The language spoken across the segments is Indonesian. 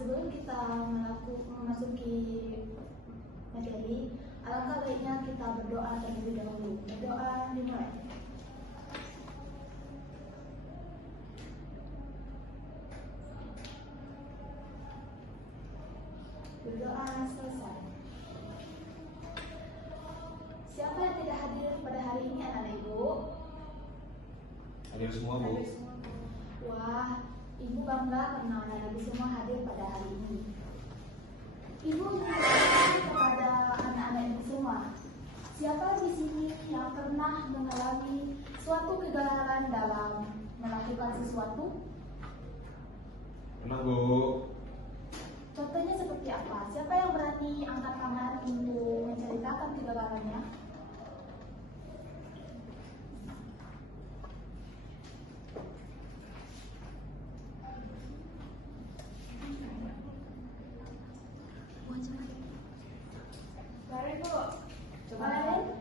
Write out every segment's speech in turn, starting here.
sebelum kita memasuki materi, alangkah baiknya kita berdoa terlebih dahulu. Berdoa dimulai. Berdoa selesai. Siapa yang tidak hadir pada hari ini, anak-anak ibu? Hadir semua, Bu. Hadir semua, Bu. Wah, ibu bangga karena anak-anak ibu semua hadir pada hari ini. Ibu berterima kepada anak-anak ibu semua. Siapa di sini yang pernah mengalami suatu kegagalan dalam melakukan sesuatu? Pernah, Bu. Contohnya seperti apa? Siapa yang berani angkat tangan untuk menceritakan kegagalannya? Karen, Bu.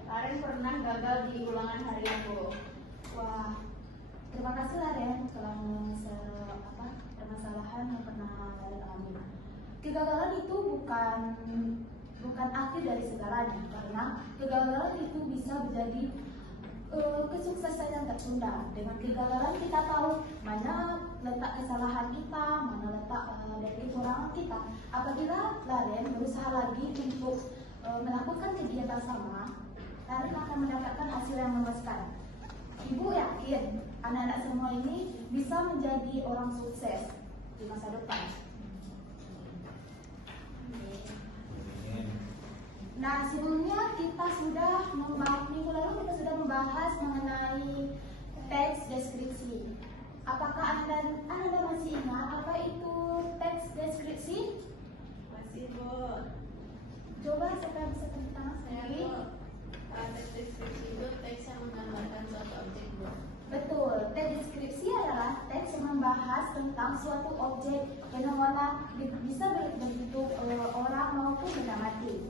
Karen pernah gagal di ulangan harian, Bu. Wah, terima kasih Laren telah permasalahan yang pernah Laren alami. Kegagalan itu bukan akhir dari segalanya, karena kegagalan itu bisa menjadi kesuksesan yang tertunda. Dengan kegagalan kita tahu mana letak kesalahan kita, mana letak dari kekurangan kita. Apabila Laren berusaha lagi untuk melakukan kegiatan sama, Laren akan mendapatkan hasil yang memuaskan. Ibu yakin anak-anak semua ini bisa menjadi orang sukses di masa depan. Nah, sebelumnya minggu lalu kita sudah membahas mengenai teks deskripsi. Apakah anda masih ingat apa itu teks deskripsi? Masih, Bu. Coba siapa yang bisa tepuk tangan sendiri? Teks deskripsi itu teks yang menggambarkan suatu objek, Bu. Betul, teks deskripsi adalah teks yang membahas tentang suatu objek fenomena bisa berbentuk orang maupun benda mati.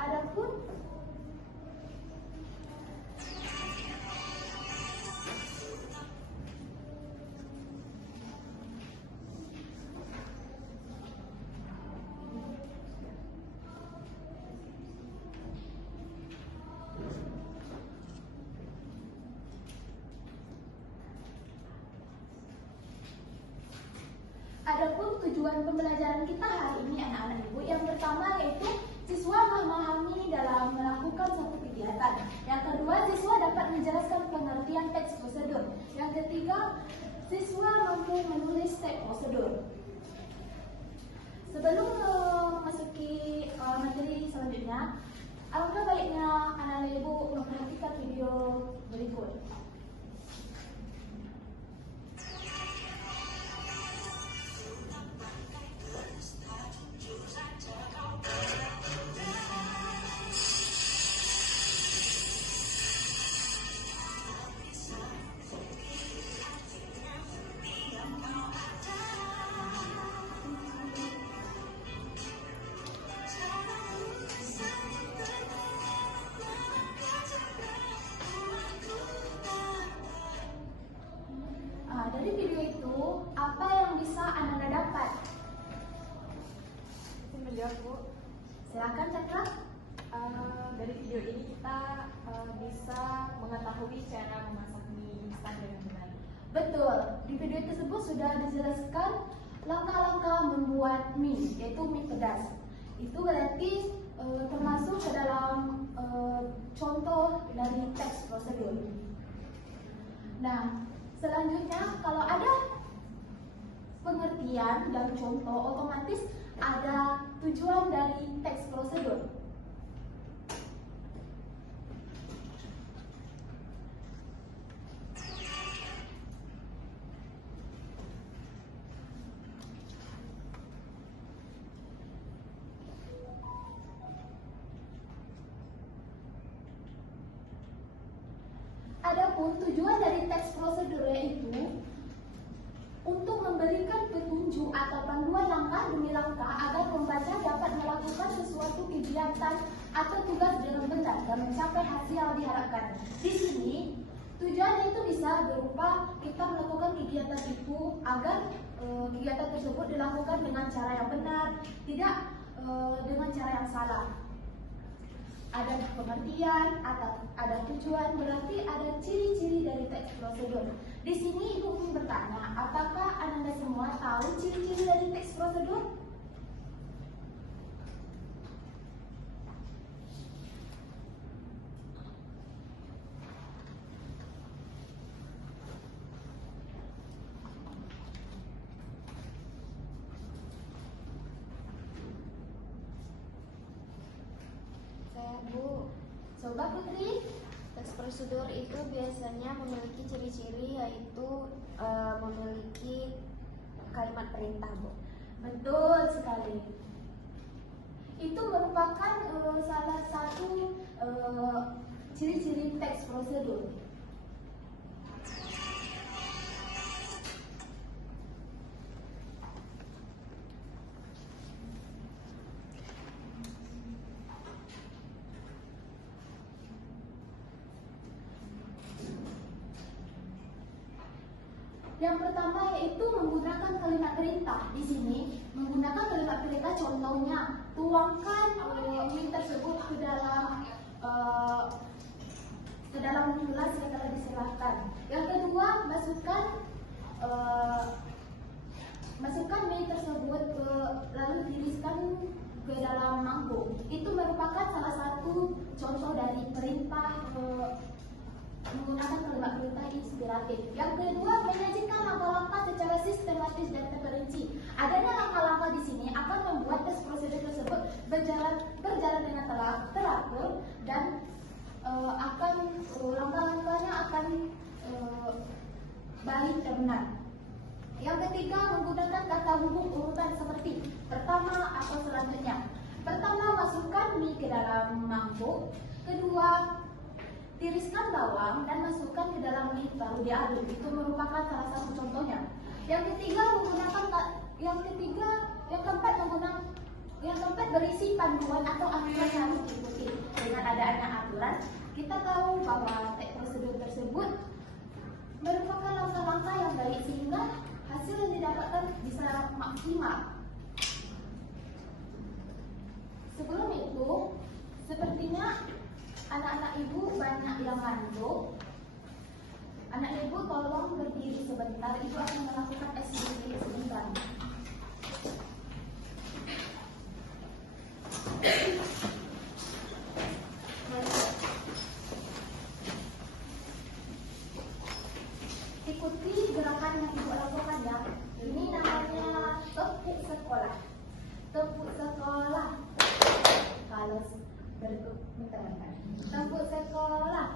Adapun tujuan pembelajaran kita hari ini anak-anak ibu, yang pertama yaitu siswa memahami dalam melakukan suatu kegiatan. Yang kedua, siswa dapat menjelaskan pengertian teks prosedur. Yang ketiga, siswa mampu menulis teks prosedur. Sebelum memasuki materi selanjutnya, alangkah baiknya anak-anak ibu memperhatikan video berikut. Dari video itu, apa yang bisa Anda dapat? Saya menjawab, Bu. Silakan Cakra. Dari video ini kita bisa mengetahui cara memasak mie instan dengan benar. Betul, di video tersebut sudah dijelaskan langkah-langkah membuat mie, yaitu mie pedas. Itu berarti termasuk ke dalam contoh dari teks prosedur. Nah, selanjutnya kalau ada pengertian dan contoh, otomatis ada tujuan dari teks prosedur. Adapun tujuan dari teks prosedur yaitu untuk memberikan petunjuk atau panduan langkah demi langkah agar pembaca dapat melakukan sesuatu kegiatan atau tugas dengan benar dan mencapai hasil yang diharapkan. Di sini tujuan itu bisa berupa kita melakukan kegiatan itu ibu agar kegiatan tersebut dilakukan dengan cara yang benar, tidak dengan cara yang salah. Ada pengertian, ada tujuan, berarti ada ciri-ciri dari teks prosedur. Di sini ibu ingin bertanya, apakah Anda semua tahu ciri-ciri dari teks prosedur? Bu, Coba Putri. teks prosedur itu biasanya memiliki ciri-ciri yaitu memiliki kalimat perintah, Bu. Betul sekali. Itu merupakan salah satu ciri-ciri teks prosedur. Yang pertama yaitu menggunakan kalimat perintah. Di sini menggunakan kalimat perintah, contohnya tuangkan mie tersebut ke dalam gelas yang telah diserahkan. Yang kedua, masukkan mie tersebut lalu tiriskan ke dalam mangkuk. Itu merupakan salah satu contoh dari perintah menggunakan kalimat perintah inspiratif. Yang kedua, menyajikan langkah-langkah secara sistematis dan terperinci. Adanya langkah-langkah di sini akan membuat tes prosedur tersebut berjalan dengan teratur dan langkah-langkahnya akan baik dan benar. Yang ketiga, menggunakan kata hubung urutan seperti pertama atau selanjutnya. Pertama, masukkan mie ke dalam mangkuk. Kedua, tiriskan bawang dan masukkan ke dalam mie lalu diaduk. Itu merupakan salah satu contohnya. Yang keempat berisi panduan atau aturan yang harus diikuti. Dengan adanya aturan, kita tahu bahwa teks prosedur tersebut merupakan langkah-langkah yang baik sehingga hasil yang didapatkan bisa maksimal. Sebelum itu, sepertinya anak-anak ibu banyak yang ngantuk. Anak ibu tolong berdiri sebentar, ibu akan melakukan eksibisi sebentar. Ikuti gerakan yang ibu lakukan ya. Ini namanya tepuk sekolah. Tepuk sekolah. Kalau bentar. Tepuk sekolah.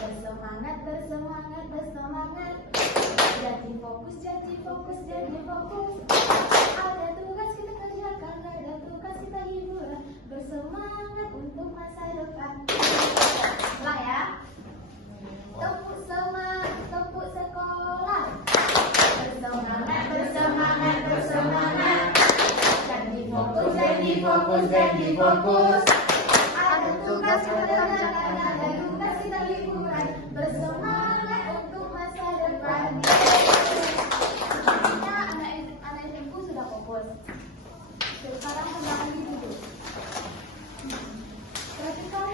Bersemangat, bersemangat, bersemangat. Jadi fokus, jadi fokus, jadi fokus. Ada tugas kita kerjakan, ada tugas kita hiburan. Bersemangat untuk masa depan. Lah ya. Tepuk semangat, tepuk sekolah. Bersemangat, bersemangat, bersemangat. Jadi fokus, jadi fokus, jadi fokus. Ada tugas kita kerjakan, ada tugas kita liburan. Bersemangat untuk masa depan. Artinya anak ibu sudah fokus. Sekarang kembali duduk. Perhatikan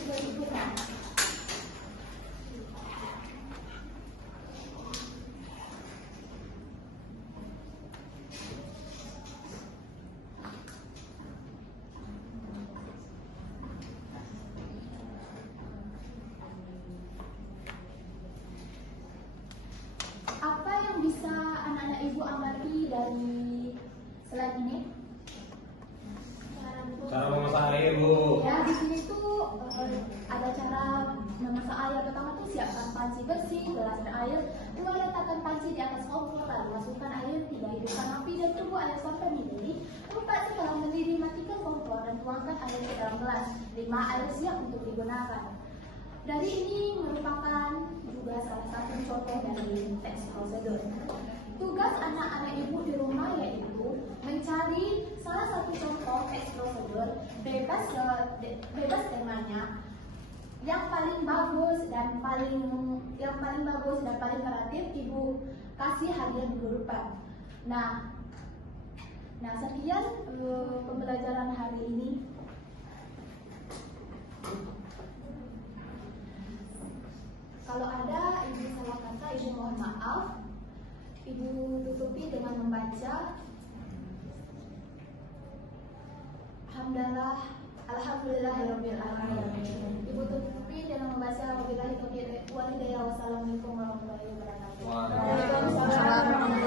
sudah liburan. Apa yang bisa anak-anak ibu amati dari slide ini? Cara memasak air, Bu. Ya, di sini tuh ada cara memasak air. Pertama tuh siapkan panci bersih, gelas dan air. Dua, letakkan panci di atas kompor, lalu masukkan air. Tiga, hidupkan api dan tunggu air sampai mendidih. Empat, setelah mendidih matikan kompor dan tuangkan air ke dalam gelas. Lima, air siap untuk digunakan. Dari ini merupakan juga salah satu contoh dari teks prosedur. Tugas anak-anak ibu di rumah yaitu mencari salah satu contoh teks prosedur bebas temanya yang paling bagus dan paling kreatif ibu kasih hadiah minggu depan. Nah sekian pembelajaran hari ini. Kalau ada ibu salah kata, ibu mohon maaf. Ibu tutupi dengan membaca Alhamdulillahirabbil alamin. Ibu tutupi dengan membaca wabillahi taufiq wal hidayah. Wassalamualaikum warahmatullahi wabarakatuh. Waalaikumsalam.